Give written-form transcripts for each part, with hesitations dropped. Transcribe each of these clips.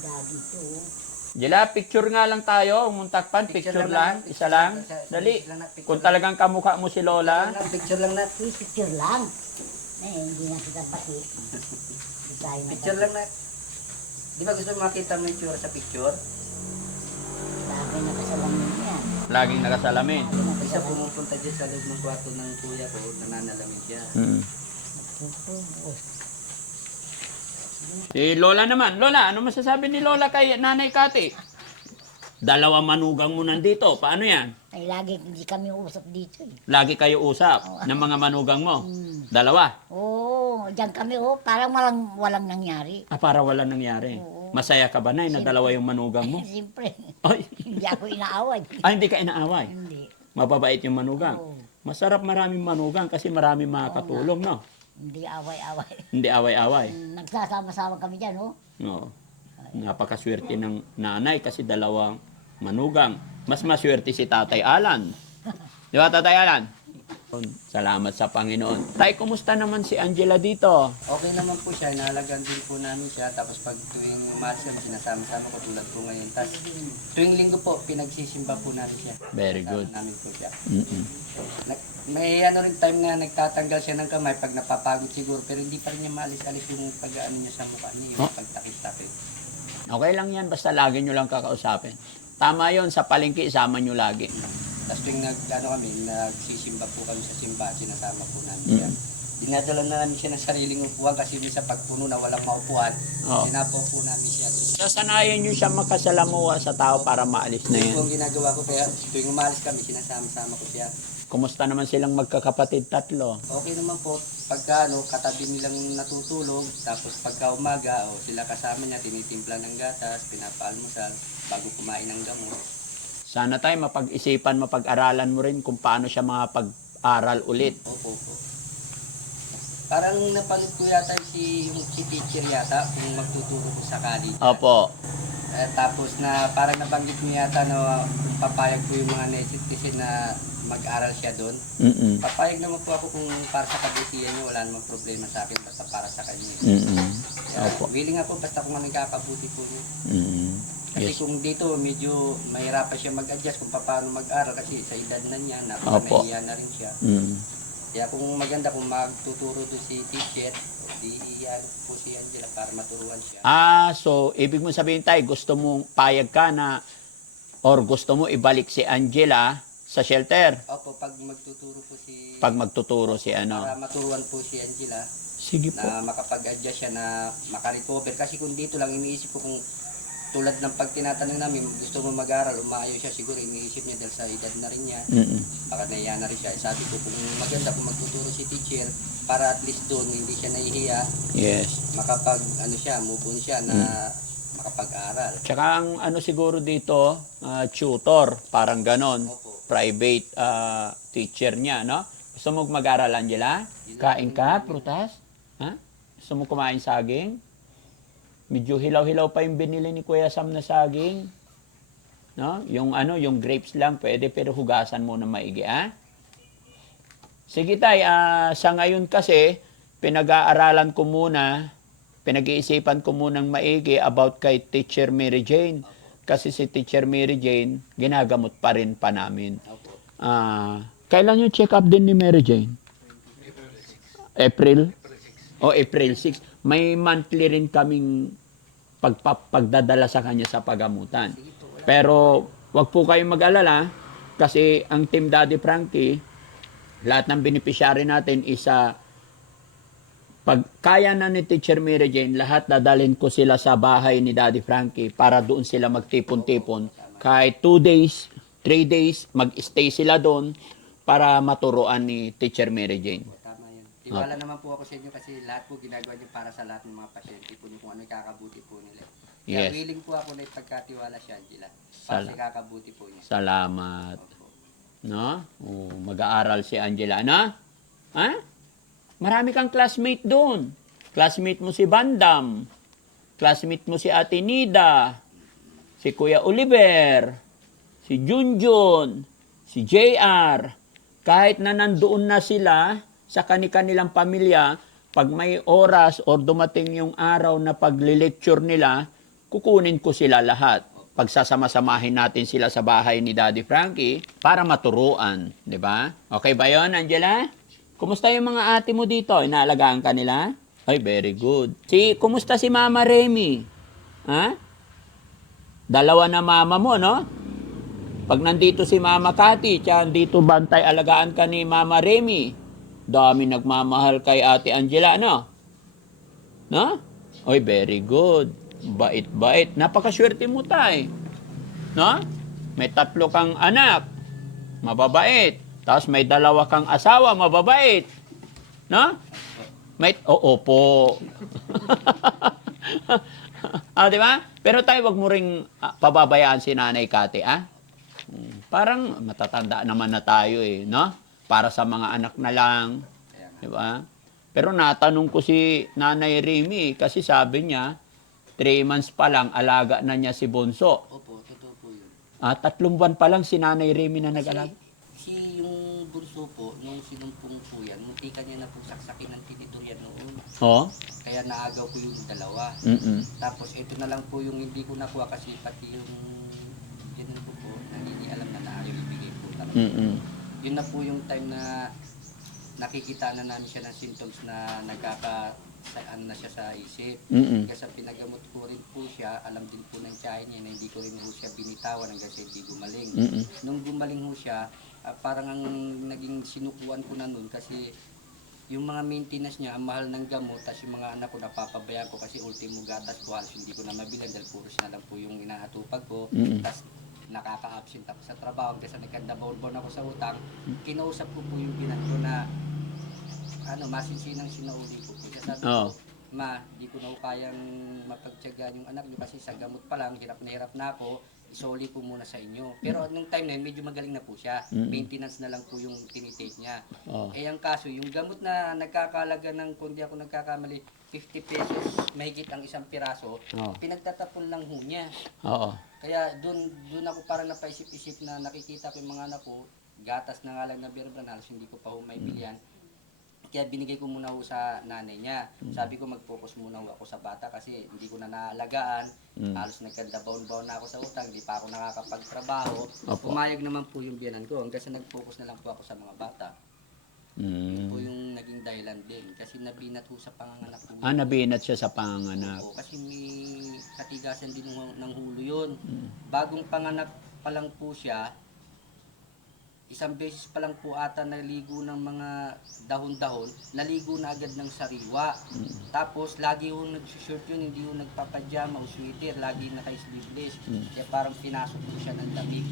Daddy to. Jela, picture nga lang tayo. Muntakpan, picture lang. Isa lang. Dali. Kung talagang kamukha mo si Lola. Picture lang na. Picture lang. Eh, hindi na kita pati. Hindi tayo Picture lang na. Di ba gusto mo makita mo yung tsura sa picture? Lagi nakasalamin yan. Laging nakasalamin. Isa pumupunta dyan sa loob ng kwarto ng kuya ko, nananalamig siya. Si Lola naman. Lola, ano masasabi ni Lola kay Nanay Kati? Dalawa manugang mo nandito. Paano yan? Ay, lagi hindi kami usap dito eh. Lagi kayo usap ng mga manugang mo. Dalawa. Oo, diyan kami parang walang nangyari. Para wala nangyari. Oo. Masaya ka ba, Nay, na dalawa yung manugang mo? Siyempre, Ay, hindi ako inaaway. hindi ka inaaway. Hindi. Mababait yung manugang. Oo. Masarap maraming manugang kasi maraming makakatulong, no? Hindi away-away. Hindi away-away. Nagsasama-sama kami dyan, No. Napakaswerte ng nanay kasi dalawang manugang. Mas maswerte si Tatay Alan. Di ba, Tatay Alan? Salamat sa Panginoon. Tay, kumusta naman si Angela dito? Okay naman po siya, nahalagan din po namin siya. Tapos pag tuwing umalis kami, sinasama-sama ko tulad po ngayon. Tapos tuwing linggo po, pinagsisimba po namin siya. Very good. Kasama namin po siya. Mm-mm. May ano rin time na nagtatanggal siya ng kamay pag napapagod siguro. Pero hindi pa rin niya maalis-alis yung pag-ano niya sa mukha niya, yung pagtakit-takit. Okay lang yan, basta lagi nyo lang kakausapin. Tama yon sa palengke, isama nyo lagi. Tapos tuwing nagsisimba po kami sa simbahan, sinasama po namin siya. Dinadala na namin siya ng sariling upuan kasi minsan pag puno na walang maupuan, sinapo po namin siya. Sasanayan nyo siya makasalamuha sa tao para maalis na Ito yan. ang ginagawa ko kaya tuwing umalis kami, sinasama-sama ko siya. Kumusta naman silang magkakapatid tatlo? Okay naman po, pagka katabi nilang natutulog, tapos pagka umaga, sila kasama niya, tinitimpla ng gatas, pinapaalmusal, bago kumain ng gamot. Sana tayo mapag-isipan, mapag-aralan mo rin kung paano siya makapag-aral ulit. Opo. Parang napanood ko yata si teacher yata kung magtuturo ko sa college. Opo. Tapos na parang nabanggit niya yata na papayag po yung mga netizen na mag-aral siya doon. Mm-mm. Papayag naman po ako kung para sa kabutihan niya, wala namang problema sa akin, basta para sa kanya. Mm-mm. Kaya, Opo. willing ako basta kung ano kakabuti po niya. Mm-mm. Kasi Yes. kung dito medyo mahirapan siya mag-adjust kung paano mag-aral kasi sa edad na niya, Opo. nahiya na rin siya. Mm. Kaya kung maganda kung magtuturo doon si teacher, di iyan po si Angela para maturuan siya. So, ibig mo sabihin tayo, gusto mong payag ka na or gusto mo ibalik si Angela sa shelter Opo, pag magtuturo po si... pag magtuturo si ano. Para maturuan po si Angela Sige po. na makapag-adjust siya, na makarecover. Kasi kung dito lang, iniisip ko kung tulad ng pag tinatanong namin, gusto mo mag-aral, umayo siya, siguro iniisip niya dahil sa edad na rin niya. Mm-mm. Baka nahiya na rin siya. Sabi ko, kung maganda kung magtuturo si teacher, para at least doon, hindi siya nahihiya, Yes. move on siya na makapag-aral. Tsaka ang ano siguro dito, tutor, parang ganon. Opo. Private teacher niya, no? Gusto mo mag-aral, Angela? Kain ka, prutas? Ha? Gusto mo kumain saging? Medyo hilaw-hilaw pa yung binili ni Kuya Sam na saging. No? Yung yung grapes lang pwede, pero hugasan mo na maigi, ha? Sige tay, sa ngayon kasi, pinag-aaralan ko muna, pinag-iisipan ko munang maigi about kay Teacher Mary Jane. Kasi si Teacher Mary Jane, ginagamot pa rin pa namin. Opo. Kailan yung check-up din ni Mary Jane? April? April 6. May monthly rin kaming pagdadala sa kanya sa pagamutan. Pero wag po kayong mag-alala kasi ang Team Daddy Frankie, lahat ng beneficiary natin isa pag kaya na ni Teacher Mary Jane, lahat dadalhin ko sila sa bahay ni Daddy Frankie para doon sila magtipon-tipon. Kahit 2 days, 3 days, mag-stay sila doon para maturuan ni Teacher Mary Jane. Tama yan. Tiwala naman po ako sa inyo kasi lahat po ginagawa niyo para sa lahat ng mga pasyente po niyo, kung ano yung kakabuti po nila. Kaya Yes. willing po ako na ipagkatiwala si Angela para sa kakabuti po niya. Salamat. Opo. No? Mag-aaral si Angela, no? Ha? Marami kang classmate doon. Classmate mo si Bandam. Classmate mo si Ate Nida. Si Kuya Oliver. Si Junjun. Si JR. Kahit na nandoon na sila sa kanilang pamilya, pag may oras or dumating yung araw na pag-lecture nila, kukunin ko sila lahat. Pagsasama-samahin natin sila sa bahay ni Daddy Frankie para maturuan, di ba? Okay ba yon, Angela? Kumusta yung mga ate mo dito? Inaalagaan ka nila? Ay, very good. Kumusta si Mama Remy? Ha? Dalawa na mama mo, no? Pag nandito si Mama Cathy, tiyan dito bantay alagaan ka ni Mama Remy. Dami nagmamahal kay Ate Angela, no? No? Oy, very good. Bait-bait. Napakaswerte mo, tay. No? May 3 kang anak. Mababait. Tapos may 2 kang asawa. Mababait. No? Opo. Di ba? Pero tayo, wag mo ring pababayaan si Nanay Cathy, ah? Parang matatanda naman na tayo, eh, no? Para sa mga anak na lang. Di ba? Pero natanong ko si Nanay Remy kasi sabi niya, 3 months pa lang, alaga na niya si Bunso. Opo, totoo po yun. 3 buwan pa lang si Nanay Remy na nag-alaga. Si yung bunso po, nung sinumpong po yan, muntikan niya na po saksakin ng tinitoryan noon. Oh? Kaya naagaw ko yung 2. Tapos ito na lang po yung hindi ko nakuha kasi pati yung ganun po hindi alam na naayaw ibigay po talaga. Yun na po yung time na nakikita na namin siya ng symptoms na ano na siya sa isip. Kasi pinagamot ko rin po siya, alam din po ng tiyahin niya na hindi ko rin po siya binitawan hanggang siya hindi gumaling. Nung gumaling po siya, parang ang naging sinukuan ko na nun kasi yung mga maintenance niya, ang mahal ng gamot, tapos yung mga anak ko napapabayaan ko kasi ultimo gatas po halos hindi ko na mabilan dahil puros na lang po yung inaatupag ko. Tapos nakaka-absent ako sa trabaho kasi nagkanda-baon-baon ako sa utang. Kinausap ko po yung binanto na masinsinang sinauli ko po. Sabi ko, ma, di ko na kayang mapagtyagaan yung anak nyo kasi sa gamot pa lang, hirap na ako, isoli po muna sa inyo. Pero nung time na yun, medyo magaling na po siya. Maintenance na lang po yung tinitake niya. Eh ang kaso, yung gamot na nagkakalaga ng, kung di ako nagkakamali, 50 pesos, mahigit ang 1 piraso, pinagtatapon lang ho niya. Kaya doon ako parang napaisip-isip na nakikita ko yung mga anak ko, gatas na nga lang na birban, halos hindi ko pa ho may bilihan. Kaya binigay ko muna ho sa nanay niya. Sabi ko mag-focus muna ho ako sa bata kasi hindi ko na naalagaan. Halos nagkanda-baon-baon na ako sa utang, hindi pa ako nakakapagtrabaho. Pumayag naman po yung biyanan ko hanggang sa nag-focus na lang po ako sa mga bata. Yun po yung naging dahilan din. Kasi nabinat ho sa panganganak ko. Nabinat siya sa panganganak. Oo, kasi may katigasan din ng hulo yun. Bagong panganak pa lang po siya, 1 beses pa lang po ata naligo ng mga dahon-dahon, naligo na agad ng sariwa. Tapos lagi yung nag-shirt yun, hindi yung nagpapajama o sweater, lagi naka-sleeveless. Kaya parang pinasok po siya ng lamig.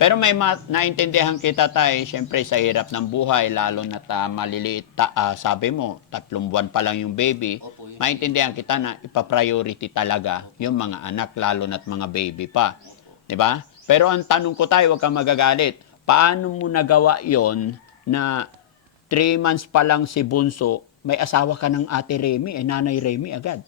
Pero may naintindihan kita tayo, syempre sa hirap ng buhay, lalo na maliliit, sabi mo, 3 buwan pa lang yung baby. Opo, yun. Maintindihan kita na ipa-priority talaga yung mga anak, lalo na't mga baby pa. 'Di ba? Pero ang tanong ko tayo, huwag kang magagalit. Paano mo nagawa yon na 3 months pa lang si Bunso, may asawa ka ng Ate Remy, Nanay Remy agad?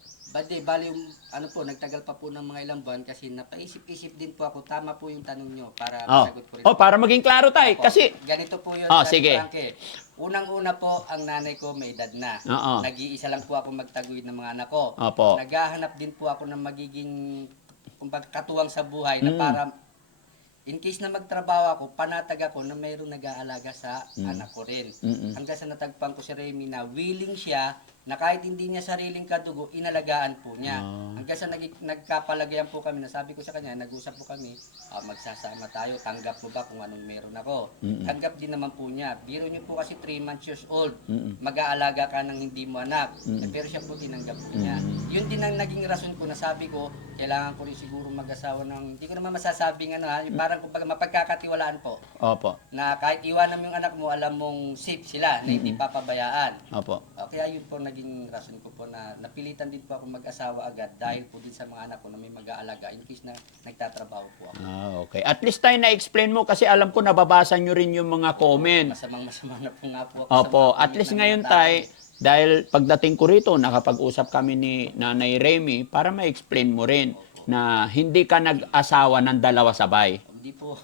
Bali nagtagal pa po ng mga ilang buwan kasi napaisip-isip din po ako. Tama po yung tanong nyo para masagot ko rin. Para maging klaro tayo. Kasi, ganito po yun. sige. Frankie. Unang-una po, ang nanay ko may edad na. Nag-iisa lang po ako magtaguyod ng mga anak ko. Naghahanap din po ako ng magiging katuwang sa buhay na para in case na magtrabaho ako, panatag ako na mayroong nag-aalaga sa anak ko rin. Hanggang sa natagpan ko si Remy na willing siya na kahit hindi niya sariling kadugo, inalagaan po niya. Hanggang sa nagkapalagayan po kami, nasabi ko sa kanya, nag-usap po kami, magsasama tayo, tanggap mo ba kung anong meron ako? Tanggap din naman po niya. Biro niyo po kasi 3 months years old, mag-aalaga ka ng hindi mo anak. Pero siya po tinanggap po niya. Yun din ang naging rason ko, nasabi ko, kailangan ko rin siguro mag-asawa ng, hindi ko naman masasabing parang kumbaga mapagkakatiwalaan po. Na kahit iwanan mo yung anak mo, alam mong safe sila, na hindi papabayaan. Kaya yun po naging rason ko po na napilitan din po ako mag-asawa agad dahil po din sa mga anak ko na may mag-aalaga in case na nagtatrabaho po ako. Okay. At least tayo na-explain mo kasi alam ko nababasa nyo rin yung mga comment. Masamang-masama na po nga po ako. At least ngayon tayo, dahil pagdating ko rito, nakapag-usap kami ni Nanay Remy para ma-explain mo rin na hindi ka nag-asawa ng 2 sabay. Hindi po.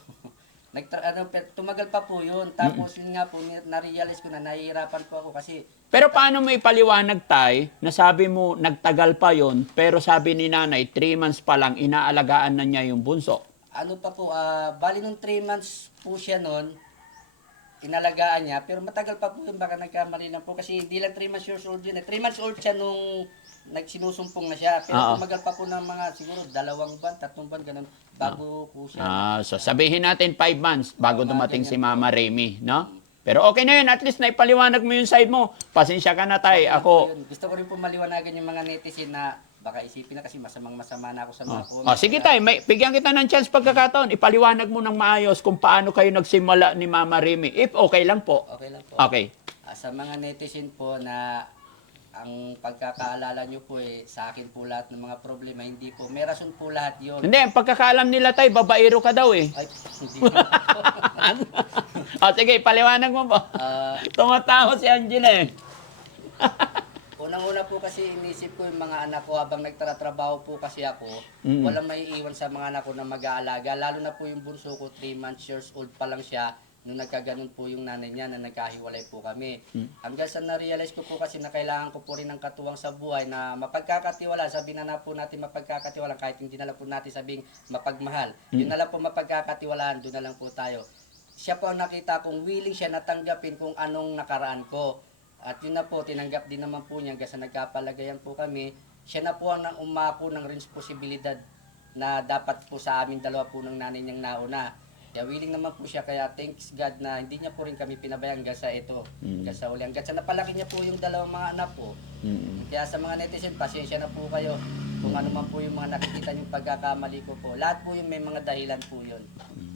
Tumagal pa po yun. Tapos yun nga po, na-realize ko na nahihirapan po ako kasi Pero paano mo ipaliwanag, Tay, na sabi mo nagtagal pa yon, pero sabi ni nanay, 3 months pa lang, inaalagaan na niya yung bunso? Ano pa po, bali nung 3 months po siya noon, inalagaan niya, pero matagal pa po yun, baka nagkamali lang po, kasi hindi lang 3 months years old yun. 3 months old siya nung nagsinusumpong na siya, pero Oo. tumagal pa po ng mga siguro 2 buwan, 3 buwan, ganun, bago po siya. So sabihin natin 5 months bago Oo, dumating ganyan si po. Mama Remy, no? Pero okay na yun, at least naipaliwanag mo yung side mo. Pasensya ka na, Tay. Ako, Yun. Gusto ko rin po maliwanagan yung mga netizen na baka isipin na kasi masama na ako sa mga sige, Tay, bigyan kita ng chance pagkakataon. Ipaliwanag mo ng maayos kung paano kayo nagsimula ni Mama Remy. If okay lang po. Okay lang po. Okay. Sa mga netizen po na ang pagkakaalala nyo po sa akin po lahat ng mga problema, hindi po. May rason po lahat yun. Hindi, ang pagkakaalam nila, Tay, babaero ka daw eh. Ay, hindi po. Sige, ipaliwanag mo po. Tumatawa si Angela eh. Unang-una po kasi inisip ko yung mga anak ko habang nagtatrabaho po kasi ako, walang may iwan sa mga anak ko na mag-aalaga. Lalo na po yung bunso ko, 3 months years old pa lang siya, nung nagkaganon po yung nanay niya na nagkahiwalay po kami. Hanggang sa na-realize ko po kasi na kailangan ko po rin ng katuwang sa buhay na mapagkakatiwala. Sabi na po natin mapagkakatiwala kahit hindi na lang po natin sabing mapagmahal. Yun na lang po mapagkakatiwalaan, doon na lang po tayo. Siya po ang nakita kong willing siya natanggapin kung anong nakaraan ko. At yun na po, tinanggap din naman po niya hanggang sa nagkapalagayan po kami. Siya na po ang umako ng responsibilidad na dapat po sa amin dalawa po ng nanay niyang nauna. Kaya willing naman po siya, kaya thanks God na hindi niya po rin kami pinabayang hanggang sa ito, hanggang sa uli. Hanggang sa napalaki niya po yung dalawang mga anak po. Kaya sa mga netizen, pasensya na po kayo kung ano man po yung mga nakikita niyong pagkakamali ko po. Lahat po yung may mga dahilan po yun.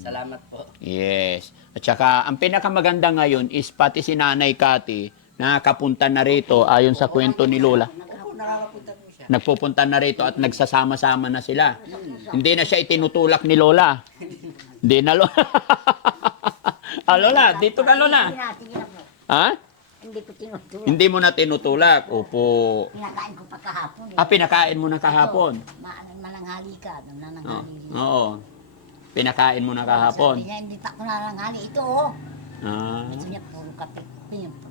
Salamat po. Yes. At saka, ang pinakamaganda ngayon is pati si Nanay Cathy, nakakapunta na rito ayon sa kwento ni Lola. Opo, nakakapunta po siya. Nagpupunta na rito at nagsasama-sama na sila. Hindi na siya itinutulak ni Lola. Hindi na, Lola. Lola, dito ka, Lola. Tinatigil ako. Ha? Hindi ko tinutulak. Hindi mo na tinutulak. Opo. Pinakain ko pa kahapon. Pinakain mo na kahapon. Malanghali ka. Nananghali. Oo. Pinakain mo na kahapon. Sabi niya, hindi pa ako nananghali. Ito, oh. Gusto niya, puro kape.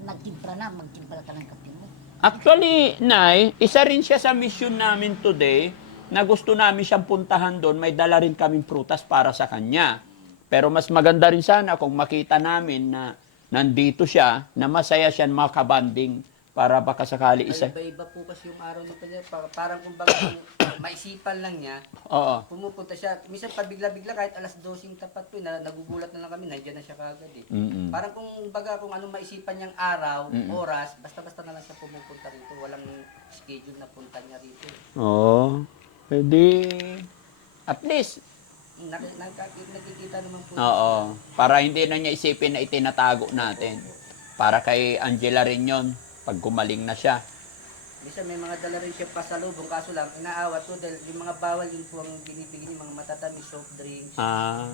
Magtimpla ka ng kape mo. Actually, Nay, isa rin siya sa mission namin today na gusto namin siyang puntahan doon. May dala rin kaming prutas para sa kanya. Pero mas maganda rin sana kung makita namin na nandito siya, na masaya siya makabanding para baka sakali isa. Iba-iba po kasi yung araw nito niya. Parang kumbaga maisipan lang niya. Oo. Pumupunta siya. Minsan pabigla-bigla kahit alas 12 tapat po, nagugulat na lang kami, nandiyan na siya kagad eh. Mm-mm. Parang kung anong maisipan niyang araw, oras, basta-basta na lang siya pumupunta rito. Walang schedule na punta niya rito. Oo. Pwede. At least. Nakikita naman po. Oo. Para hindi na niya isipin na itinatago natin. Para kay Angela rin yon pag gumaling na siya. Minsan may mga dala rin siya pasalubong, kaso lang, inaawat ko dahil yung mga bawal din po ang binibigyan yung mga matatamis, soft drinks.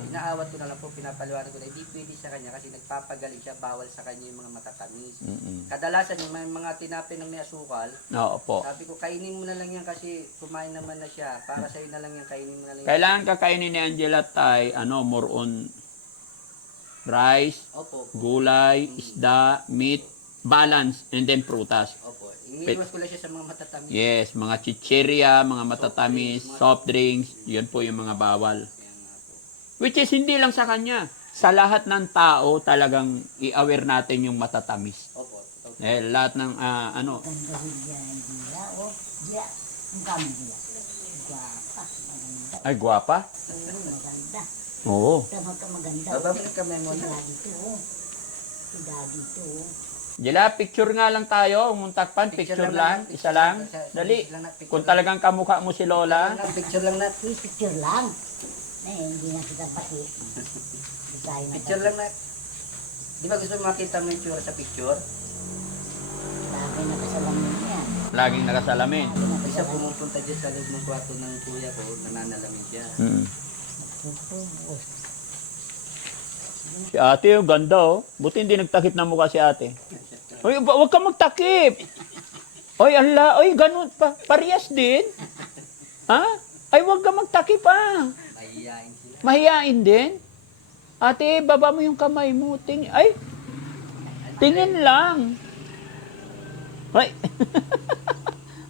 Inaawat ko na lang po, pinapaliwanag ko na hindi pwede sa kanya kasi nagpapagaling siya, bawal sa kanya yung mga matatamis. Kadalasan yung mga tinapin ng may asukal, Oo po. sabi ko, kainin mo na lang yan kasi kumain naman na siya. Para sa'yo na lang yan, kainin mo na lang yan. Kailangan kakainin ni Angela Tay, more on rice, Opo, gulay, isda, meat, balance, and then prutas. opo. Iniiwas ko lang siya sa mga matatamis. Yes, mga chichirya, mga matatamis, soft drinks, yun po yung mga bawal. Kaya nga po. Which is hindi lang sa kanya. Sa lahat ng tao, talagang i-aware natin yung matatamis. Opo. Lahat ng, Ganda hilya, hilya, oh. Hilya. Ang kami hilya. Gwapa, maganda. ay, guwapa. Oo, maganda. Oo. Tama ka maganda. Babalik kami Si muna. daddy to, oh. Si daddy to, oh. Jela, picture nga lang tayo, muntakpan, picture lang, isa lang. Dali. Kung talagang kamukha mo si Lola. Picture lang natin. Uy, picture lang. Hindi na kita pati. Design na Picture lang natin. Di ba gusto mo makita mo yung tsura sa picture? Lagi na kasalamin niya. Laging nakasalamin. Isa pumupunta dyan sa loob ng kwarto ng kuya ko, nananalamin siya. Si ate, yung ganda oh. Buti hindi nagtakip na mukha si ate. Uy, wag ka magtakip. Oy, ala, oy, ganun pa. Parehas din. Ha? Ay, wag ka magtakip ah. Mahihain sila. Mahiyain din. Ate, baba mo yung kamay mo. Ay, tingin lang. Hoy!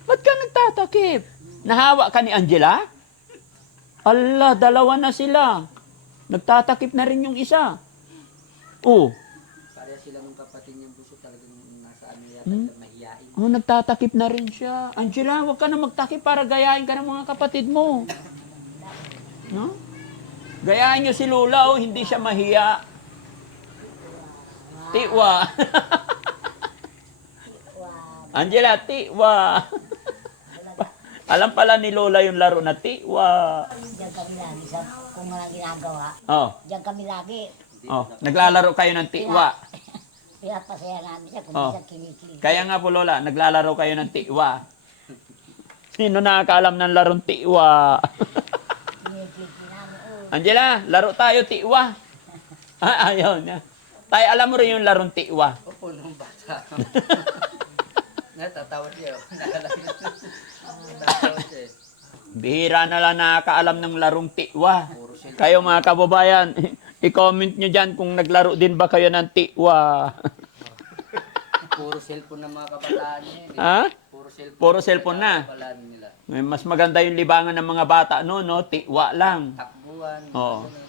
Ba't ka nagtatakip? Nahawa ka ni Angela? Allah, dalawa na sila. Nagtatakip na rin yung isa. Oh. Pareha sila ng kapatid niyang buso talagang nasa ano yata, mahiyain. Oh, nagtatakip na rin siya. Angela, huwag ka na magtakip para gayahin ka ng mga kapatid mo. No? Gayahin niyo si Lola, oh, hindi siya mahiya. Tiwa. Angela, tiwa. Alam pala ni Lola yung laro na tiwa. Diyan kami lagi sa kung mga ginagawa. Oh, Diyan kami lagi. oh, naglalaro kayo ng tiwa. Pinapasaya namin siya kung Oh. minsan kilikili. Kaya nga po Lola, naglalaro kayo ng tiwa. Sino nakakaalam ng larong tiwa? Kilikili namin. Oh. Angela, laro tayo tiwa. Ayaw niya. Tay, alam mo rin yung larong tiwa. Opo, nung bata. Natatawa siya. Natatawa siya. Bihira na lang nakakaalam ng larong tiwa. Puro cellphone. Kayo mga kababayan, i-comment nyo dyan kung naglaro din ba kayo ng tiwa. Puro cellphone ng mga kabataan niya. Ha? Puro cellphone. Puro cellphone na. Kabataan nila. Mas maganda yung libangan ng mga bata no, no? Tiwa lang. Takbuhan. Oo. ganun.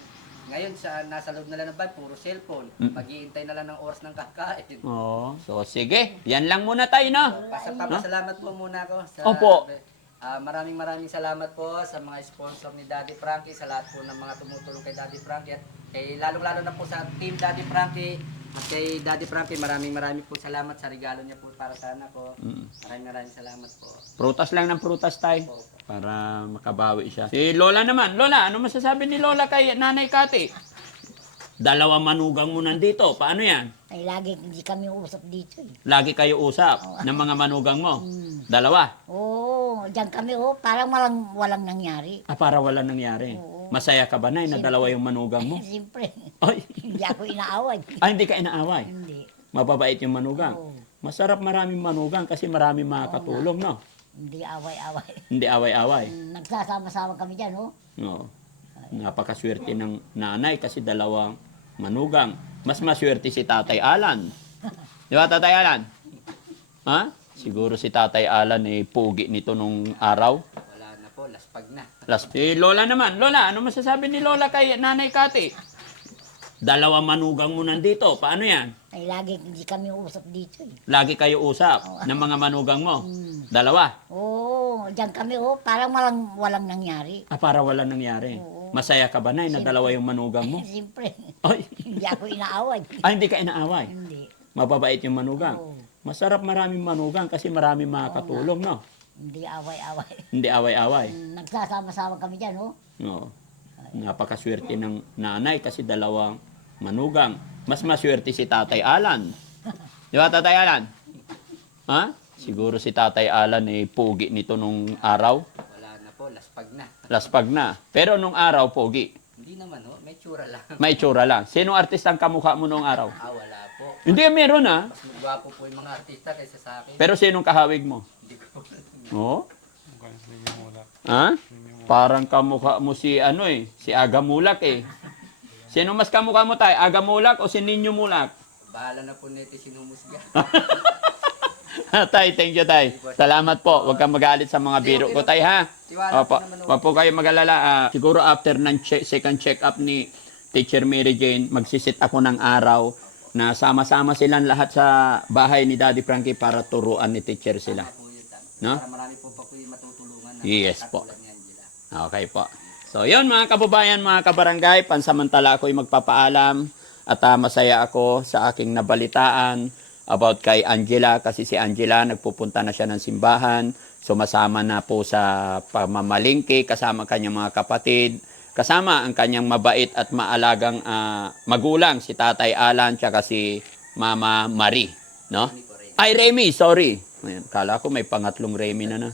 Ngayon, nasa loob na lang ng bahay, puro cellphone. Maghihintay na lang ng oras ng kakain. Oo. So, sige. Yan lang muna tayo, no? Papasalamat po muna ako. Opo. Maraming salamat po sa mga sponsor ni Daddy Frankie, sa lahat po ng mga tumutulong kay Daddy Frankie, at kay lalong-lalo na po sa team Daddy Frankie, at kay Daddy Frankie, maraming po salamat sa regalo niya po para sa anak ko. Maraming salamat po. Prutas lang ng prutas tayo. Opo. Para makabawi siya. Si Lola naman. Lola, ano masasabi ni Lola kay Nanay Kati? Dalawang manugang mo nandito. Paano yan? Ay, lagi hindi kami usap dito eh. Lagi kayo usap ng mga manugang mo. Dalawa. Oo, diyan kami parang walang nangyari. Para wala nangyari. Oo. Masaya ka ba na dalawa yung manugang mo? Siyempre, Ay, hindi ako inaaway. hindi ka inaaway. Hindi. Mababait yung manugang. Oo. Masarap maraming manugang kasi maraming makakatulong, no? Hindi away-away. Hindi away-away. Nagsasama-sama kami dyan, No. Napakaswerte ng nanay kasi dalawang manugang. Mas maswerte si Tatay Alan. Di ba, Tatay Alan? Ha? Siguro si Tatay Alan pugi nito nung araw. Wala na po, laspag na. Si Lola naman. Lola, ano masasabi ni Lola kay Nanay Kati? Dalawang manugang mo nandito. Paano yan? Ay, lagi hindi kami usap dito eh. Lagi kayo usap ng mga manugang mo. Dalawa. Oo, diyan kami parang walang nangyari. Para wala nangyari. Oo. Masaya ka ba na dalawa yung manugang mo? Siyempre, Ay, hindi ako inaaway. hindi ka inaaway. Hindi. Mababait yung manugang. Oo. Masarap maraming manugang kasi maraming makakatulong, no? Hindi away-away. Hindi away-away. Nagsasama-sama kami dyan, No. Napakaswerte ng nanay kasi dalawang manugang. Mas maswerte si Tatay Alan. Di ba, Tatay Alan? Ha? Siguro si Tatay Alan pugi nito nung araw. Wala na po, laspag na. Laspag na. Pero nung araw, pogi. Hindi naman may tsura lang. May tsura lang. Sinong artista ang kamukha mo nung araw? Wala po. Hindi, meron ah. Mas magwapo po yung mga artista kaysa sa akin. Pero sinong kahawig mo? Hindi ko. Oo? Ha? Parang kamukha mo si si Aga Mulak eh. Sino mas kamukha mo tayo? Aga Mulak o si Ninyo Mulak? Bahala na po nito sinumusga. Tay, thank you tay. Salamat po. Huwag kang magalit sa mga biro ko tay ha. Opo. Huwag po kayo mag-alala. Siguro after ng second check-up ni Teacher Mary Jane, magsisit ako ng araw na sama-sama silang lahat sa bahay ni Daddy Frankie para turuan ni Teacher sila. No? Para marami po pa po yung matutulungan. Yes po. Katulad ni Angela. Okay po. So, yun mga kababayan, mga kabarangay, pansamantala ako'y magpapaalam at masaya ako sa aking nabalitaan about kay Angela kasi si Angela nagpupunta na siya ng simbahan, sumasama na po sa pamamalingki kasama kanyang mga kapatid, kasama ang kanyang mabait at maalagang magulang si Tatay Alan tsaka si Mama Marie, no? Ay, Remy, sorry. Ayan, kala ko may pangatlong Remy na.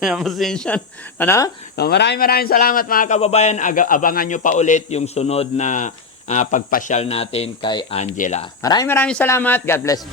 Pasensya. Ano? Maraming salamat mga kababayan. Abangan nyo pa ulit yung sunod na pagpasyal natin kay Angela. Maraming salamat. God bless po.